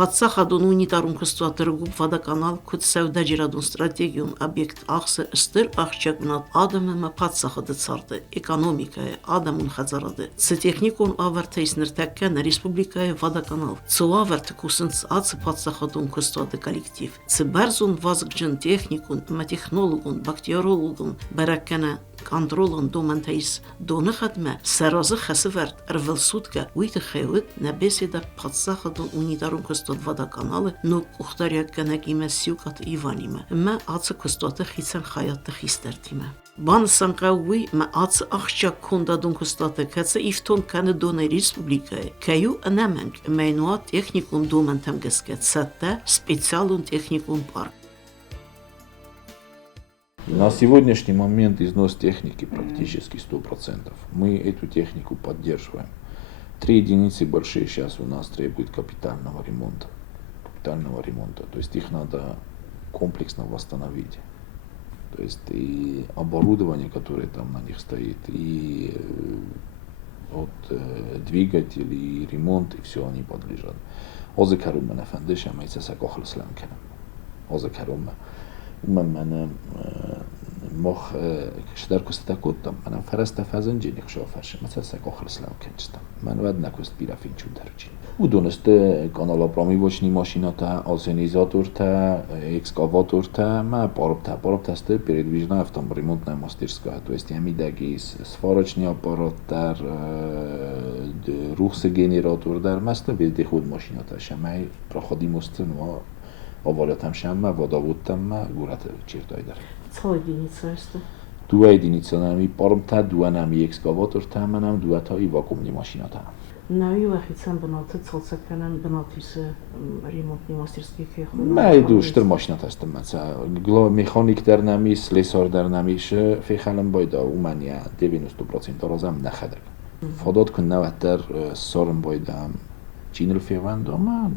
Պատսախադուն ունիտարուն քստուատերգու վադականալ քուտսեվդա ջիրադուն ստրատեգիոն օբյեկտ ախսը ստեր աղջակնատ ադամը մապատսախադը ցարտը էկոնոմիկայը ադամուն խազարադը ցտեխնիկոն ավարտեիս նրտակկան ռեսպուբլիկայը վադականալ ցուավերտ կուսնց ացը պատսախադուն քստուատը կոլեկտիվ ցբարզուն վազգջն տեխնիկոն մատեխնոլոգոն բակտերիոլոգոն բարակկանը контролон домантайс доны хатма саразы хасыверт рвелсутка уйты хевит на беседа подсахадон унитарун костот водоканалы но ухтаряк канакиме сюкат иваниме ма ацы костоты хитсен хаятты хистертиме Бан санкауи ма ацы ахча кондадун костоты кацы ифтон каны доны республикай каю анаманг майнуа техникум домантам гескет сатта специалун техникум парк На сегодняшний момент износ техники практически 100%. Мы эту технику поддерживаем. 3 единицы большие сейчас у нас требуют капитального ремонта. То есть их надо комплексно восстановить. То есть и оборудование, которое там на них стоит, и двигатель, и ремонт, и все они подлежат. Озекаруммен efendim, şemeyse sakохлслам kenem. Озекаруммен. من مخ كشتر كست تكوتم من فرست فازن جيني خشافش مثلا ساق خلصلام کنستم من ود نکست بیرا فین چون درجی و دونسته کانالا پرامی باشنی ماشینا تا آسینیزاتور تا экскаватор та ما пароб тасты передвижная авторемонтная мастерская то есть ямидагис сварочный аппарат дар рухсгенератор дар масты везде худ машина та шамай проходимост но Ovalyatam şemme, vodavudtam, gurat çirtay dar. Çal единица este? 2 единица нами пармта, 2 нами экскаватор таманам, 2 та и вакуумный машина та. Нави вахитсан бенаты цалсаканан бенатисе ремонтный мастерский кеху. ما يدوشتر машина тастым مثلا механик در نمی слесар در نمیش فیخالم байда умания 90% разам нахадак. Фадот кун наваттар сорм байда чинил февандома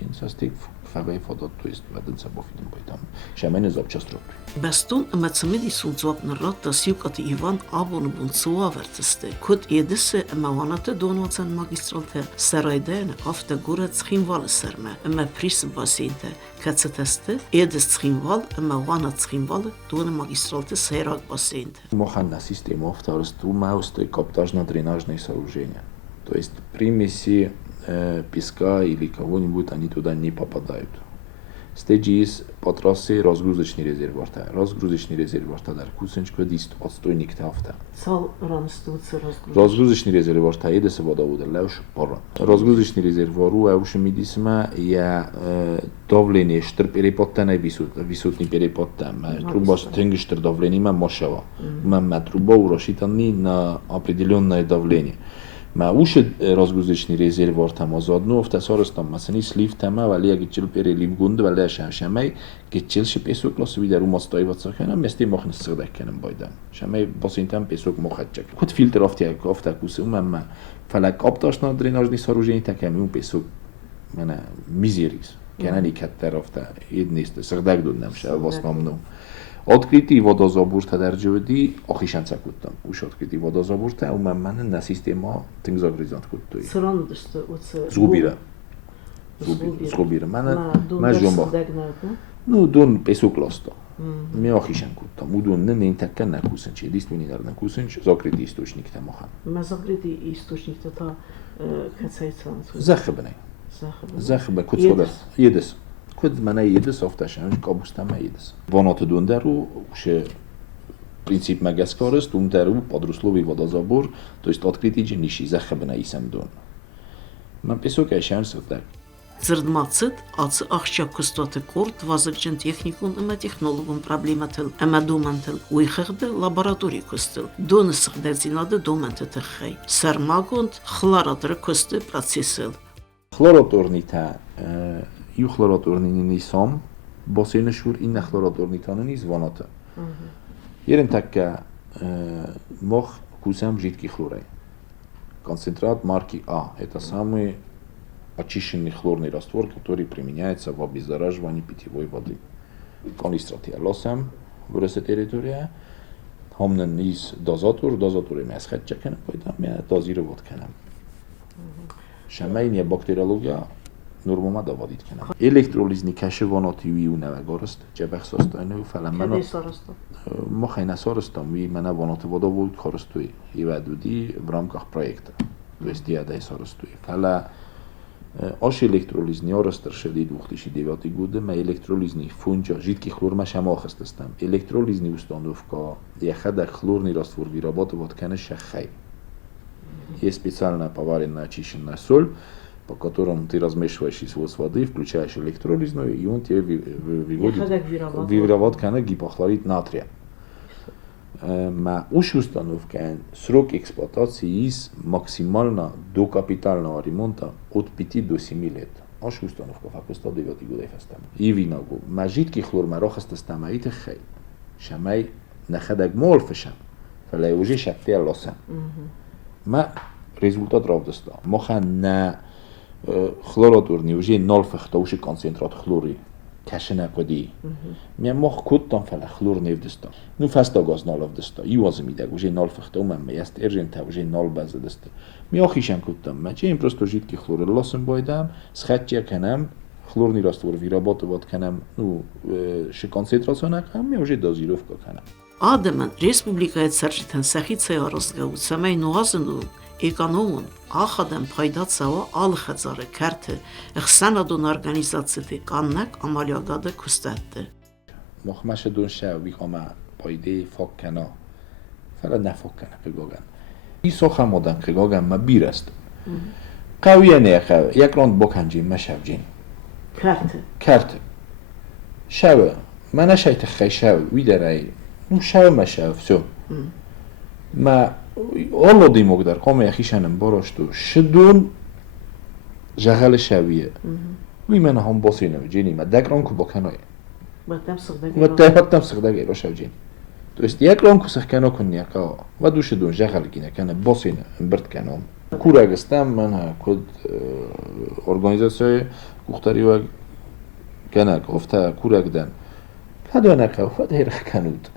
инсастик фабей фадот то есть ваден сабофиден байда. Шамен запчастрок. Бастун мацмеди сунцвапнарат тасюкат Иван абон бунцуавертсте. Код едесе маванате донацен магистралте сарайден афта гурат схинвал серме. Ма прис басинте кацетесте едес схинвал мавана схинвал дон магистралте сайрак басинте. Моханна система авторсту маустой каптажно-дренажные сооружения. То есть примеси песка или кого-нибудь они туда не попадают. Стеджис по трассе разгрузочный резервуар. Разгрузочный резервуар дар кусенчко дист отстойник тафта. Цал ранстуцы разгрузочный резервуар та едесе вода удар лауш пора. Разгрузочный резервуару ауш мидисма я давление штр перепоттане висотный перепоттам. Труба стенгштр давление машава. Ма труба урашитанни на определенное давление. ما وش разгрузочный резервуар там азадну автосарстам مثلا слив там ولی اگه چل پری لیو گوند ولی شمای که چلش پیسوک لاس ویدر رو ماستای واتسا کنم مستی ماخن استفاده کنم بایدم شمای باسینتم پیسوک مخچک خود فیلتر آفتا کوسه ما فلک آب داشتن دریناژنی ساروجینی تکمی اون پیسوک من میزیریز کنه نیکتر آفتا اید نیست سردگ دود نمیشه واسنامنو Открытый водозабор тадержуди ахишанца куттам. Уж открытый водозабор та у меня на система тингзагризант куттой. Срандышты оце. Згубира. Мен жомба. Ну дон песок ласта. Ми ахишан куттам. Удон не интакка на кусенч. Единственный на кусенч закрытый источник там ахан. Ма закрытый источник та кацайцан. Захбне. Захбе кутсода. Едес. Код мене едес автошан кабустама едес. Ванаты дондеру уше принцип магескарес дондеру подрусловый водозабор, то есть открытый ниши захбна исам дон. Мен песок шанс так. Зрдмацет ацы ахча кустаты корт вазыкчен техникун эма технологун проблематыл эма домантыл уйхырды лабораторий кустыл. Доны сыгдазинады доманты тыххай. Сармагонд хларадры кусты процессыл. Хлораторный та Ю хлораторный нисам, басейншур ин хлораторный танени званата. Ерен такка мох кусам жидкий хлорай. Концентрат марки А. Это самый очищенный хлорный раствор, который применяется в обеззараживании питьевой воды. Канистратия лосам в этой территории. Хамнен из дозатор им асхат чеканем, поэтому я дозировать канем. Шамайния бактериология نورموما داوادید کنم الکترولیزنی کشواناتی ویونه و گارست جبخ ساستانه و فلمنا ما خیلی سارستم وی من وانات وادا بود کارستوی ایودودی в рамках проекта то есть я дай саростуй фала آش الکترولیزنی ها راست شدید وقتیشی دیواتی گوده ما الکترولیزنی فونجا جید که خلور ما شما خستستم الکترولیزنی وستانوف کا یخد خلور نیراست ور ویرابات وات کنه شخی є специальная поваренная очищенная соль, по которому ты размешиваешь из воды, включаешь электролизную, и он тебе выводит выработка гипохлорид натрия. Уж установка срок эксплуатации из максимально до капитального ремонта от 5 до 7 лет. Уж установка факт 109 года фастам. И виногу. Мажитки хлор марохаст стамаит хай. Шамай нахадак мол фшам. فلا уже шапте лоса. ما результат равдоста. Моха на хлоротурни уже 0 фахта уже концентрат хлори. Кашена коди. Меня мох куттам фала хлор невдоста. Ну фаста газ 0 вдоста. Юаз мидаг уже 0 фахта умам яст эржента уже 0 база доста. Меня хишам куттам. Ма чим просто жидкий хлор лосом бойдам, схатча канам хлорный раствор вырабатывать канам, ну концентрация канам, я уже дозировка канам. Ադեմն ռեսպուբլիկայից սրճիթն սախիցը առսգաու ցամայ նուազնու էկոնոմուն ախադեմ փայդացավա ալխածարը քարտը ըխսանադուն օրգանիզացիի կաննակ ամալյագադը կուստատը مخمش دون شو بیخوام پایده فکنا فقط نفکنا قگاگن این سخم مادن قگاگن ما بیرست قویه نه یک راند بکنجیم ما شوجین کرت شو من نشایت خی شو ویدرای ну шав маша всё ма олоди могдар коме хишанам борошту шдун жагал шавие ви мен хам босина жини ма дагрон ку боканой матам сагдаге рошавжин то есть як рон ку сахкано куньяка ва душ дун жагал гина кана босина бирт каном курагстам ман код организация кухтарио кана кофта курагдан هذا قوة هي رخنود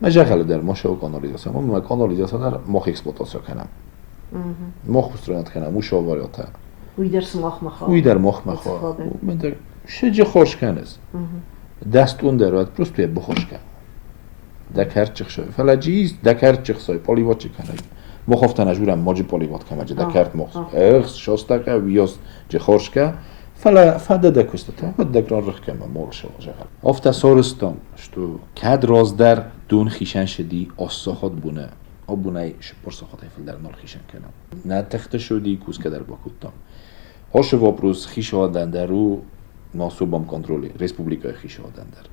ما جهل در ماشو کانالیزاسیون ما کانالیزاسیون در مخ اکسپلواتاسیون کنم مخ استرانت کنم مشاوراتا وی در مخ مخا من در شج خوش کنز دستون درات پروست توی بخوش کن دکر چخ شوی فلاجیز دکر چخ سای پالیوات چی کنه مخافتن اجورم ماجی پالیوات کنم جه دکرت مخ اخس شاستا که ویاست جه خوش که فلا فدا كوستتا بدك رخ كما مول شو جهل افتا سورستم شتو كاد راز در دون خيشان شدي اسخات بونه ابونای شپور سخات فل در نال خيشان کنم نه تخت شدي کوس که در باکوتام هاش вопрос خيشادن درو насобам контроли республика Хишаден در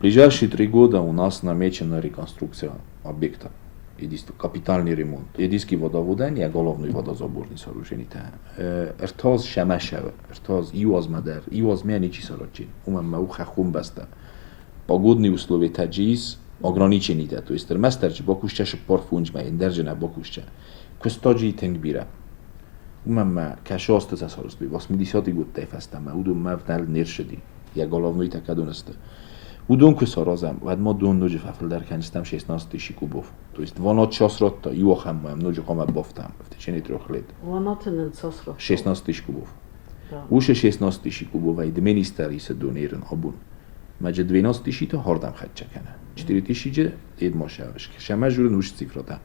ближайшие 3 года у нас намечена реконструкция объекта единствено капитальный ремонт. Единский водоводен я головной водозаборный сооружений та. Эртаз шамашева, эртаз иоз мадар, иоз мяни чи сорочи. Умам мауха хум баста. Погодные условия таджиз ограничены та. То есть термастер бокушча шпор фунж ма индержена бокушча. Костаджи тенгбира. Умам кашост за соростуй. 80 год тайфаста ма удум мавдал нершди. Я головной та кадунасты. Удон куса разом, вад ма дон ножи фафл در کنستم 16 тысяч кубов. То есть 12 час ротта, юохам моем ножи кома бофтам в течение 3 лет. 16 тысяч кубов. Уше 16 тысяч кубов, и дминистри се дониран абун. Маджа 12 тысяч то хардам хатча кана. 4 тысяч же эд машавш. Шама журн уш цифрата.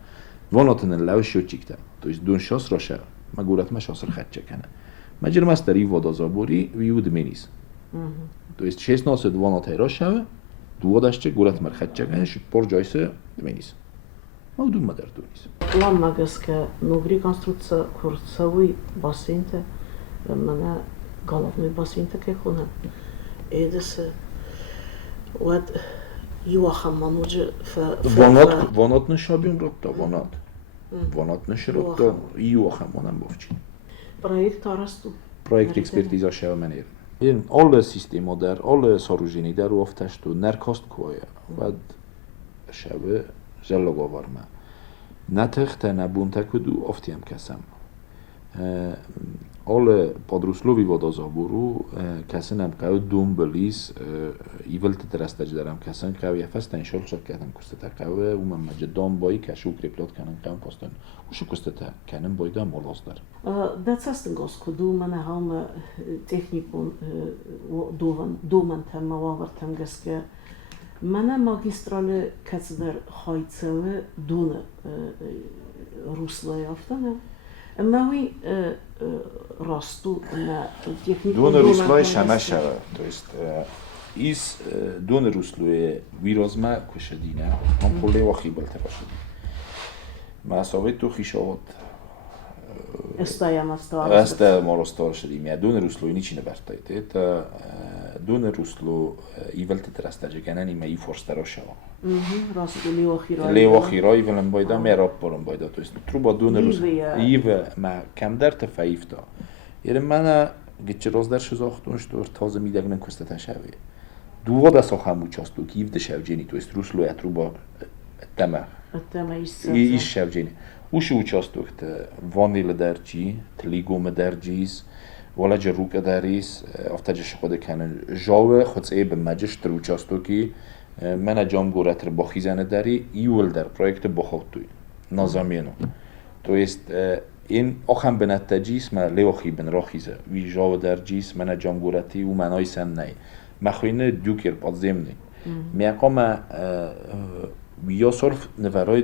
12 лав счетчикта. То есть дон час роша, магурат ма час хатча кана. Маджа мастери водозабори виуд минис. То есть 16 12 роша, дуодашче гурат мархатча кана, шпор жайсе минис. Маудум мадар дунис. План магаска новый реконструкция курсовой бассейн-то, мана головной бассейн-то кехуна. Эдесе вот юахам мануджи вонот нешабим ротта вонот. Вонот нешротта юахам манам бовчи. Проект арасту. Проект экспертиза шелменер. این all سیستم در all سروجینی در افتش تو نرکاست کویا و شبه جلگا ورما نتخت نبونت کدو افتیم کسم ale podruslovi vodozaburu kesin hem kav dum belis ivelte terastej daram kesin kav ya fastan şolşa kadam kustata kav umam majedon boy kaşu kriplot kanan kav postan uşu kustata kanan boyda moloslar. Dacastin gosku du mane halme technikun duman tema wavartam geske mane magistrale katsder haytseve dune Rusla yaftane. Maui расту на технику. Дон руслой шамашава, то есть из дон руслой вирозма кушадина, он поле вахибал терашди. Масовету хишот. Эста моростор шдим. Я дон руслой ничего не бартает. Это дон русло ивелте терастаджи, канани ма и форстарошава. Леохирай ولن بايدا میراب برم بايدا تو است تروبا دون روز ایو ما کم در تفایفتا یعنی من گچه روز در شزاختونش دور تازه میدگنن کسته تشوی دو دا ساخم وچاستو کیف ده شوجینی تو است روس لو تروبا تمه ایش شوجینی وش وچاستو کت وانیل درجی تلیگوم درجیز ولا جروک دریس افتادش خود کنن جاو خود ای به مجش تر وچاستو کی من جام گورتر با خیزانه داری ایول در پروژه بخوتوی نظامیانو تو است این آخام به نتیجیس من لیوخی بن راخیزه وی جاو در جیس من جام گورتی و منای سن نی مخوینه دوکر پادزم نی میاقام یا صرف نفرای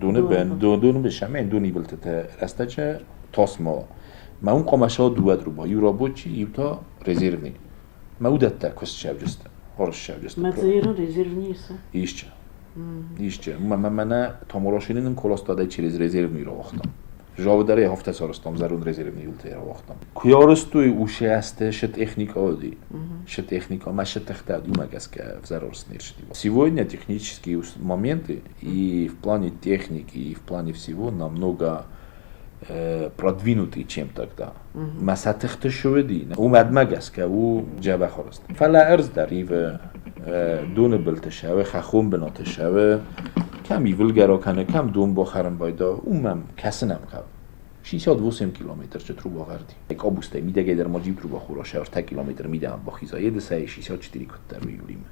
دونه بن دونه بشه من دونی بلته راستچه تاسما ما اون قماشا دواد رو با یورا بوچی یوتا رزرو نی ما اودت تا کس شبجست Мецеирон резервниса. Ишче. Мана таморашинин колостадай через резервни ро вахтам. Жавдари ҳафта саростам зарун резервни юлте ро вахтам. Куярстуй ушасте ше техника оди. Ше техника маша техта думагаска в зарорсниршди. Сегодня технические моменты и в плане техники, и в плане всего намного продвинутый, чем тогда. Масатехты шоведи. Умад магаска у джаба хорост. Фала арз дарив دون بلتشاوه خخون بناتشاوه کم ایول گرا کنه کم دون باخرم بایدا اونم کسنم خب 600 کیلومتر چه ترو باخردی یک آبوسته میده گه در ماجیب ترو باخورا شهر 10 کیلومتر میدم با خیزایه دسته 604 کتر میولیم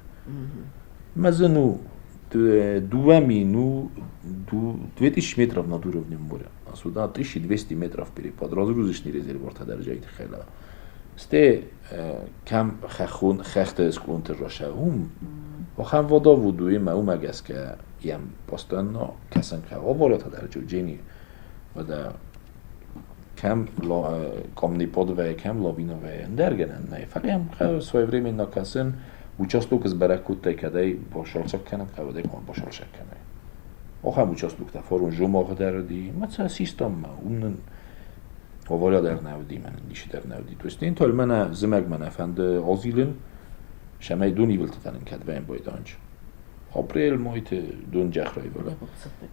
مزنو دوami ну 2000 метров над уровнем моря а сюда 1200 метров перепад разгрузочный резервуар درجه خیلی سته کم خخون خخت اسکونتر راشه و خم ودا ودوی ما اومگس که یم پاستان نا کسان که آوالا تا درجه جنی و دا کم کامنی پاد و کم لابینا و درگنن نه فقط هم خیلی سوی من نکسن участок из баракута кадай бошалчак канам кавадай кон бошалчак канай охам участок та форун жумог дарди маца систем унн оволя در نودی من نیش در نودی تو است این طول من زمگ من افند آزیلن شمای دونی ولت تنم کد و این بایدانج آپریل مایت دون جخرای بله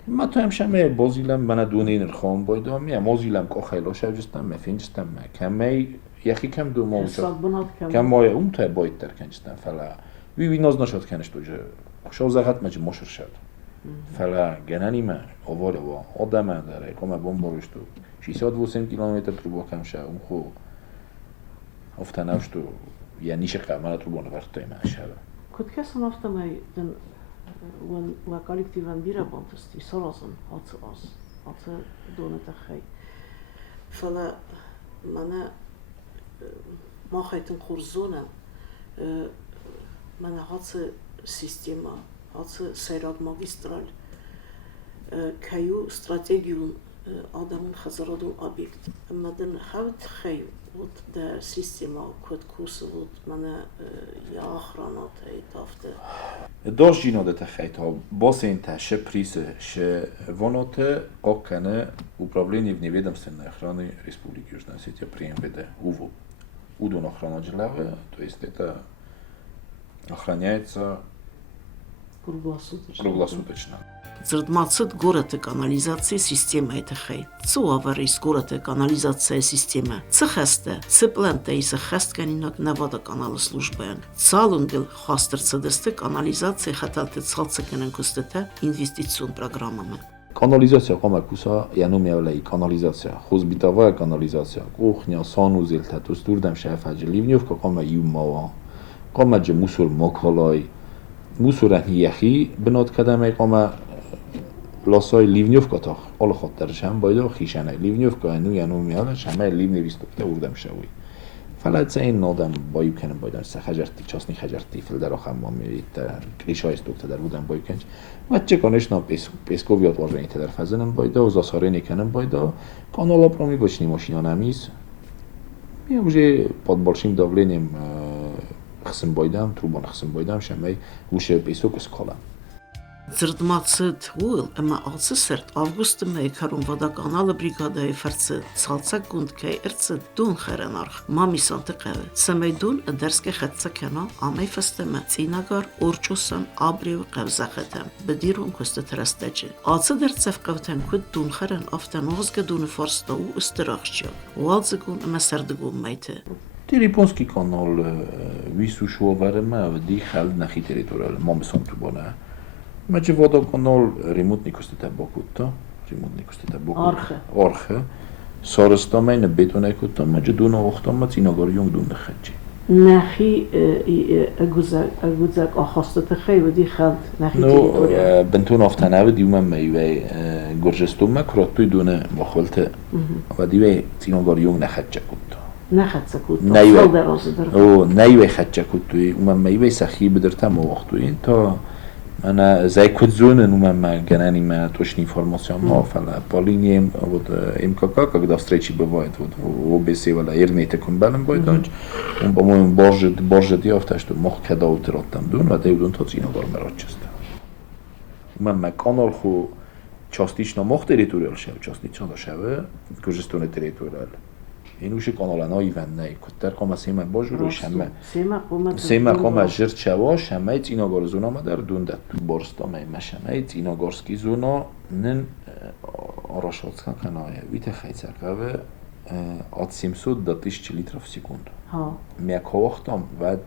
ما تو هم شمای بازیلم من دونی نرخوام بایدام میم آزیلم که خیلی شوجستم مفینجستم کمی یکی کم دو ما کم مایه اون تا باید تر کنجستم فلا وی ناز نشد کنش تو جه شو زغت مجه مشر شد فلا گنانی من آواره و آدم داره کم بمبارش تو 608 کیلومتر تروبا کم شه اون خو افتناوش تو یا نیشه قمر تروبا نورتای من شه Kod kesam aftamay den wa kollektivan birabantosti sarazan atı donata khay. Fala mana ma khaytin kurzona mana hatı sistema hatı seyrad magistral kayu stratejiyun adamın xazaradun obyekt. Amma den havt khay вот да система код курса вот мана я охрана тафте داشت جینا ده خیلی باز این تشه پریسه شه وانوته آکنه و پرابلمی в неведомственной охраны Республики Южная Осетия прием беде УВО. УДОН охрана джелаве, то есть это охраняется круглосуточно. Ծրդմացդ գորատը կանալիզացիա սիստեմա է թխայ։ Ծուավարիս գորատը կանալիզացիա սիստեմա։ Цхасте, цпланта из хастканинок на водоканал службен. Цалунгел хастерцедесте канализация хаталте цалцекенен кустета инвестицион программами. Канализация қома куса яну мевлей канализация хозбитовая канализация кухня санузел татус турдам шафаج ливневка қома юмава قام جه موسور ماکالای موسور یخی بناد کدامه قام لاسای لیونیوف کاتاخ آل خاطرش هم باید خیشانه لیونیوف که انو یانو میادش همه لیونی بیستوکته اردم شوی فلات این نادم بایو کنم باید سخجرتی چاسنی خجرتی فل در آخر ما میرید کلیشای استوکته در بودم بایو کنج و چه کنش نا پیسکو بیاد وارجانی تدر فزنم باید و زاساره نکنم باید کانالا پرومی باشنی ماشینا نمیز میگه پادبالشیم داولینیم خصم بايدام تروبان خصم بايدام شماي وشه بيسوك اسكالا Ձրդմացդ ուլ ըմա ացը սերտ ավգուստը մեի քարում վադականալը բրիգադայի ֆերցը ցալցակ գունդկե երցը դուն խերենարխ մամիսանտը qeve սեմեյ դուն դերսկե խեցը կենա ամեյ ֆստեմը ցինագար օրճուսն աբրիվ qevzaxetəm բդիրուն կոստը տրաստեջը ացը դերցև qevtən քուդ դուն խերեն ավտանոզգը դուն ֆորստը ու ստրախչը ուալձգուն ըմա սերդգում մեյթը Ты японский канал висушо варема ди хал нахи территориал мамсон тубона Macie wodokanal remontni kosztete bakutta, remontni kosztete bakutta. Arche. Sarıstamayna betonekutta, macie duna oxtamma cinagar yung dunda xecci. نخی اگوزک آخاسته خیلی دی خالد نخی تریتوریا. بنتون آفتانه دیوم میوه گرجستون مکراتوی دونه مخالته و دیوه cinagar yung نخچه کutta. نخچه کutta. سال درازه درد. او نیوه خچه کتوی. اون میوه سخی بدرتم وقتوی تا أنا زي كودزون إنه ما جناني ما توشني информация ما فلا بالينيم вот МКК когда встречи бывают вот в ОБС ولا يرنيت يكون بالن بايدانج он по-моему борже диафта что мог когда утрат там дун а деудун тоцина гормерочеста ما канал ху частично мог территориал шев частично шеве кожестone территориал اینوش کانالانای وننای کتر قام سیما باجورو شمه سیما قام جرت شوا شمه تیناگار زونا ما در دونده تو بارستا ما شمه تیناگارسکی زونا نن آراشات کن قنایه ویت خیلی قوه آت 700 до 1000 لیتر в секунду. میک وقتم ود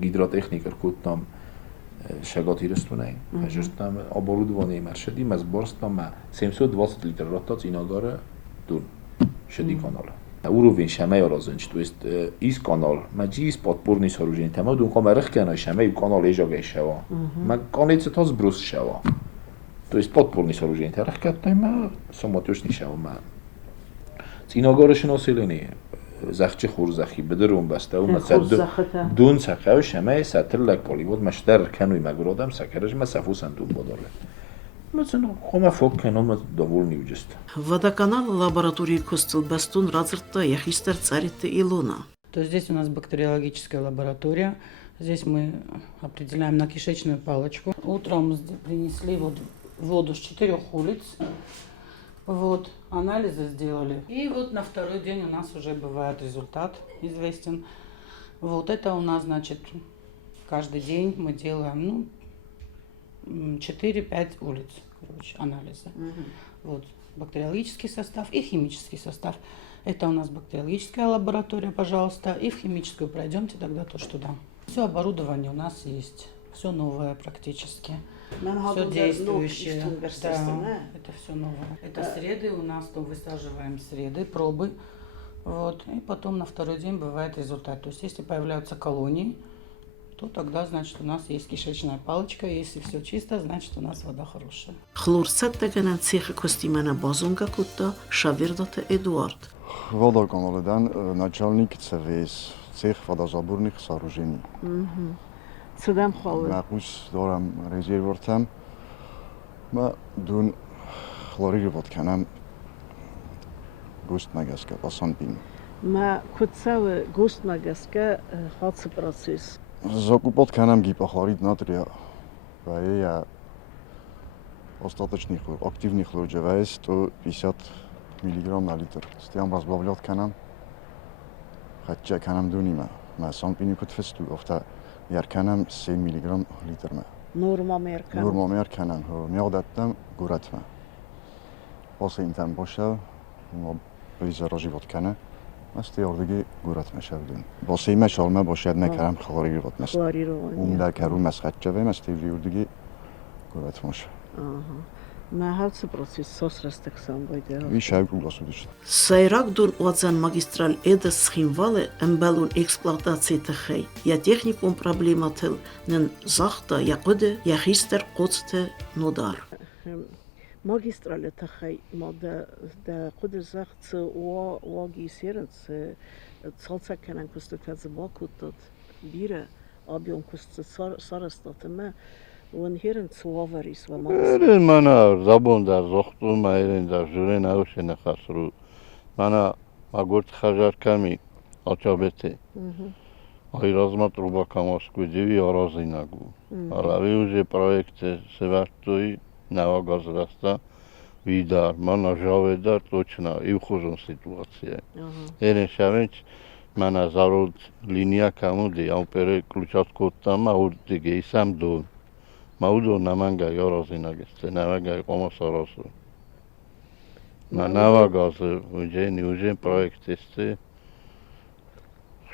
گیدراتکنیکر کتم شگاتی رستونه هجرتم оборудование مرشدی از بارستا ما 720 لیتر راتات تیناگار دون شدی کانال. Уровень шамея разынч, то есть из канал, маджис подпорный сооружение, там он камерах кена шамея канал ежага шава, ма каналица таз брус шава, то есть подпорный сооружение, тарах каттай ма самотёшный шава ма. Цинагорыш население, захчи хурзахи, бедерун баста, у мацад дун сакав шамея сатрлак поливод, маштар кануй магродам сакараж ма сафусан дун бодале. مثلا خما فوق کنم довольный уджест. Водоканал лаборатории Костелбастун разрта яхистер царите Илона. То здесь у нас бактериологическая лаборатория. Здесь мы определяем на кишечную палочку. Утром принесли воду с 4 улиц. Вот, анализы сделали. И вот на второй день у нас уже бывает результат известен. Вот это у нас, значит, каждый день мы делаем, 4-5 улиц, короче, анализа. Вот, бактериологический состав и химический состав. Это у нас бактериологическая лаборатория, пожалуйста. И в химическую пройдемте тогда тоже туда. Все оборудование у нас есть. Все новое практически. Все действующее. Да, это все новое. Это среды у нас, то высаживаем среды, пробы. Вот. И потом на второй день бывает результат. То есть если появляются колонии, то тогда, значит, у нас есть кишечная палочка. Если все чисто, значит, у нас вода хорошая. Хлорцет тегенен цеха костимена базунга кутта Шавирдата Эдуард. Водоканалдан начальник ЦВС, цех водозаборных сооружений. Цудам хвалы. Махус дорам резервортам. Ма дун хлорировать канам густ магаска пасанпин. Ма кутсавы густ магаска хатсы процесс. Закупать канам гипохлорид натрия. Я остаточный хлор, активный хлор ЖВС 150 мг на литр. Стям разбавлять канам. Хотя канам дунима. Ма санпини кутфесту офта яр канам 3 мг литр ма. Норма меркан. Норма мерканам. Миадаттам гуратма. واسه این تن باشه ما بیزارا جیبات کنه است یاردگی گورت میشه بدون واسه این مشالمه باشد نکرم خلاری رو بات خلاری رو اون در کرون مسخت جوه است یاردگی گورت میشه Մահացը պրոցես սոսրստեք սամբայդը։ Վիշայ կուլասուդիշ։ Սայրակ դուն ուածան մագիստրալ էդը սխինվալը ըմբալուն էքսպլատացի տխեյ, я техникум проблематыл, նն զախտա яқոդը яхистер қоцты նոդար։ Магистрале тахай мода да куда захцы о гисерц цалцаканан кустатаз бакутот бира объем куст сарастатма он херен цуаварис ва Eren mana zabonda zoxtuma erenda juren aushena khasru. Mana magurt khajar kami очабете. Ай разматруба камаску диви аразинагу. Арави уже проекте севартуи Nava Gazrasta vidar, mana javeda точно и в хожом ситуация. Ерен шавенч мана зарод линия камуди, а упере ключат коттама урдиге исам до. Маудо наманга яразинагесте, наманга комасарасу. Nava Gaz уже проект este.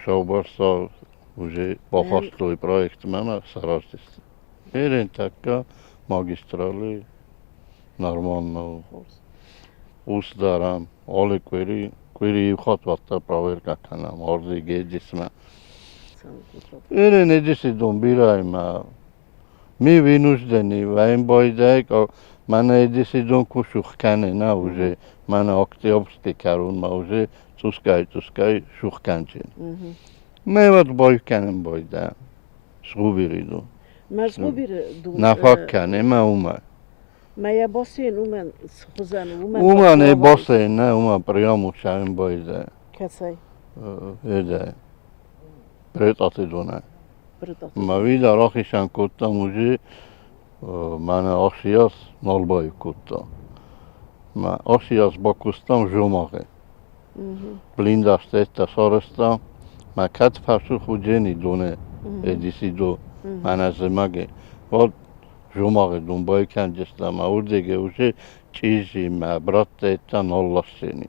Шаубарса уже похостой проект мана сарастeste. Ерен така магистрали нормально устдарам оле query ხატვათა პროვერკა კანამ ორდი გეჯისმა ერენ ეჯისი დონბირაიმა მე ვინუშდენი ვაიმბოიდაი მანა ეჯისი დონ კუშუ ხკანენა უჟე მანა ოქტიობრსკი კარუნმა უჟე წუსკაი შუხკანჭენ მე ვად ბოიკანემ ბოიდა შუბირიდო ნაფაკან ემა უმა Моя бассейн умен схозан ума не бассейн не ума прямо чаем бойде Кацай еде претатидоне ма вида рахишан котта мужи мана ашияс нолбай котта ма ашияс бакустам жомаге блиндаш тета сареста ма кат фаршу худжени доне эдисидо мана земаге вот жомаге донбай канджеста ма урдеге уже чизи ма братте та ноллашени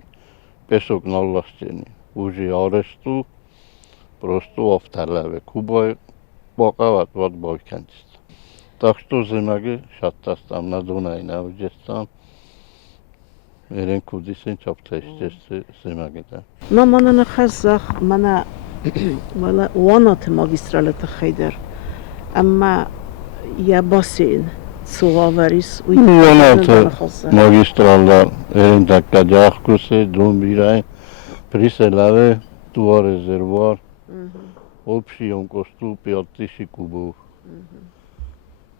песок ноллашени уже аресту просто офталаве кубай бакават вот бай канджеста так что земаге шаттастам на Дунай на уджестам ерен кудисен чаптештесте земаге да Мамана на хазах мана вала уанат магистралата хайдар амма я бассейн цуаварис магистралда ерен така джахкусе донбирай приселаве туа резервуар общий он косту 5000 кубов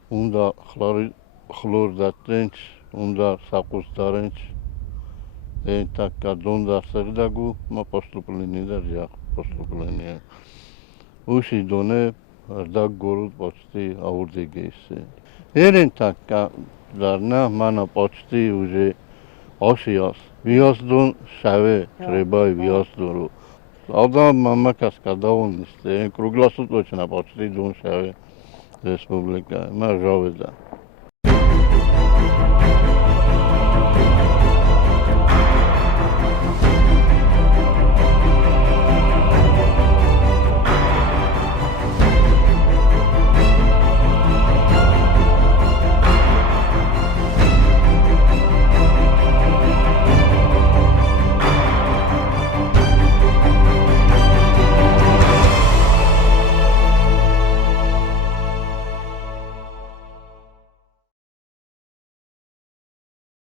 унда хлор датенч унда сакустаренч ерен така донда сагдагу ма поступление да поступление уши доне Ардак город почти аурдегейсе. Ерен така дарна мана почти уже ашияс. Вияздон шаве требай вияздору. Адам мамакас кадавон нисте. Круглосуточно почти дон шаве республика. Ма жаведа.